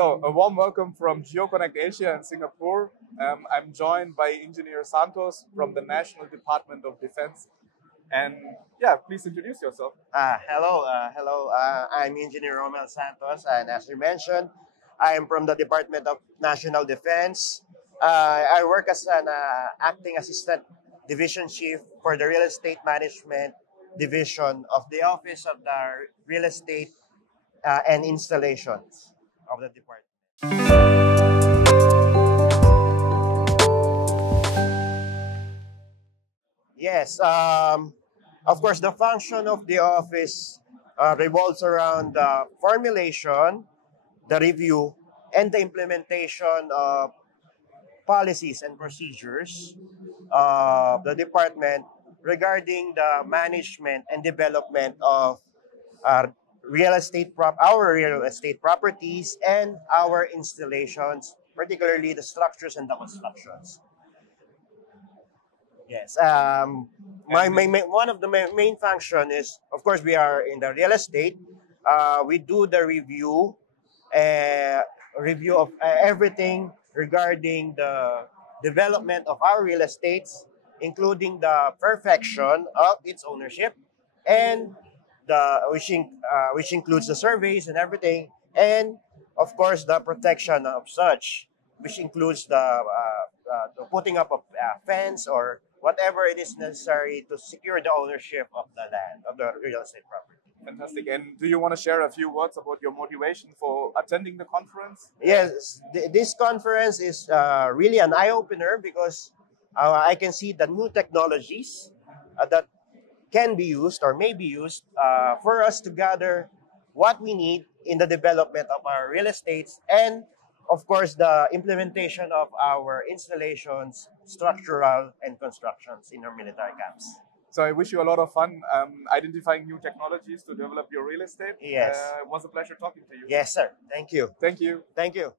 So, a warm welcome from GeoConnect Asia in Singapore. I'm joined by Engineer Santos from the National Department of Defense. And yeah, please introduce yourself. Hello. I'm Engineer Romel Santos, and as you mentioned, I am from the Department of National Defense. I work as an acting assistant division chief for the real estate management division of the Office of the Real Estate and Installations of the department. Yes, of course, the function of the office revolves around the formulation, the review, and the implementation of policies and procedures of the department regarding the management and development of uh, our real estate properties and our installations, particularly the structures and the constructions. Yes. One of the main function is, of course, we are in the real estate. We do the uh, review of everything regarding the development of our real estates, including the perfection of its ownership, and which includes the surveys and everything, and of course the protection of such, which includes the putting up of fence or whatever it is necessary to secure the ownership of the land of the real estate property. Fantastic. And do you want to share a few words about your motivation for attending the conference? Yes, this conference is really an eye opener because I can see the new technologies that can be used or may be used for us to gather what we need in the development of our real estates, and of course the implementation of our installations, structural and constructions in our military camps. So I wish you a lot of fun identifying new technologies to develop your real estate. Yes. It was a pleasure talking to you. Yes, sir. Thank you. Thank you. Thank you.